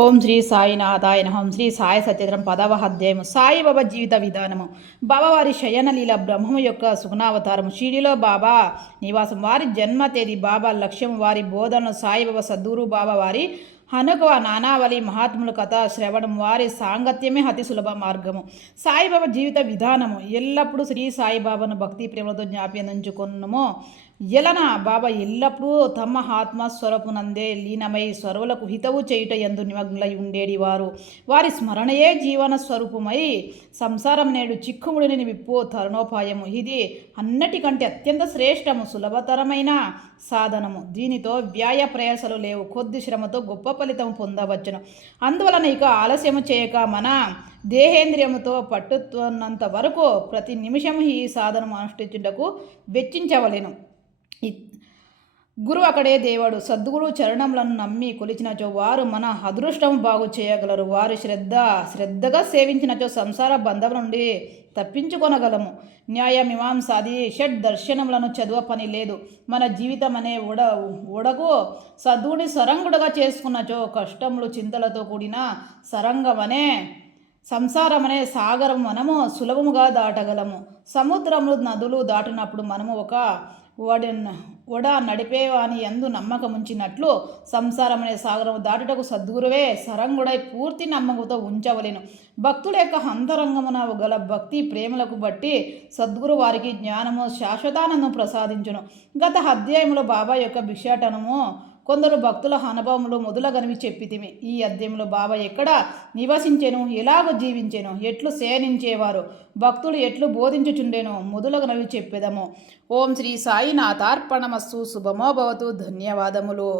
ఓం శ్రీ సాయినాథాయ నమః. శ్రీ సాయి సత్యధరం 10వ అధ్యాయము. సాయిబాబా జీవిత విధానము. బాబావారి శయనలీల బ్రహ్మము యొక్క సుగుణావతారము. షిరిడిలో బాబా నివాసం. వారి జన్మ తేదీ, బాబా లక్ష్యం, వారి బోధనలు, సాయిబాబా సద్గురు బాబా వారి అనుభవ నానావళి, మహాత్ముల కథ శ్రవణం, వారి సాంగత్యమే అతి సులభ మార్గము. సాయిబాబా జీవిత విధానము. ఎల్లప్పుడూ శ్రీ సాయిబాబాను భక్తి ప్రేమలతో జ్ఞాపించుకున్నాము. ఎలన బాబా ఎల్లప్పుడూ తమ ఆత్మస్వరూపునందే లీనమై స్వరువులకు హితవు చేయుట యందు నిమగ్నులై ఉండేడివారు. వారి స్మరణయే జీవన స్వరూపమై సంసారం నేడు చిక్కుముడిని విప్పు తరుణోపాయము. ఇది అన్నిటికంటే అత్యంత శ్రేష్టము, సులభతరమైన సాధనము. దీనితో వ్యాయ ప్రయాసలు లేవు. కొద్ది శ్రమతో గొప్ప ఫలితం పొందవచ్చును. అందువలన ఇక ఆలస్యము చేయక మన దేహేంద్రియముతో పట్టుతున్నంత వరకు ప్రతి నిమిషము ఈ సాధనము అనుష్ఠించుటకు వెచ్చించవలెను. గురువు అక్కడే దేవుడు. సద్గురు చరణములను నమ్మి కొలిచినచో వారు మన అదృష్టం బాగు చేయగలరు. వారు శ్రద్ధగా సేవించినచో సంసార బంధం నుండి తప్పించుకొనగలము. న్యాయ మీమాంసాది షడ్ దర్శనములను చదువ పని లేదు. మన జీవితం అనే ఉడగు సద్గుని సరంగుడుగా చేసుకున్నచో కష్టములు చింతలతో కూడిన సరంగమనే సంసారమనే సాగరం మనము సులభముగా దాటగలము. సముద్రములు నదులు దాటినప్పుడు మనము ఒక ఒడ నడిపేవాని యందు నమ్మకముంచినట్లు సంసారమనే సాగరము దాటుటకు సద్గురువే సరంగుడై పూర్తి నమ్మకంతో ఉంచవలెను. భక్తుల యొక్క అంతరంగమున గల భక్తి ప్రేమలకు బట్టి సద్గురు వారికి జ్ఞానము శాశ్వతానందం ప్రసాదించును. గత అధ్యాయంలో బాబా యొక్క భిక్షాటనము కొందరు భక్తుల అనుభవములు మొదలగనివి చెప్పితిమి. ఈ అధ్యాయంలో బాబా ఎక్కడ నివసించెను, ఎలాగో జీవించెను, ఎట్లు శయనించేవారు, భక్తులు ఎట్లు బోధించుచుండెను మొదలగనవి చెప్పెదము. ఓం శ్రీ సాయినాథార్పణమస్సు. శుభమో భవతు. ధన్యవాదములు.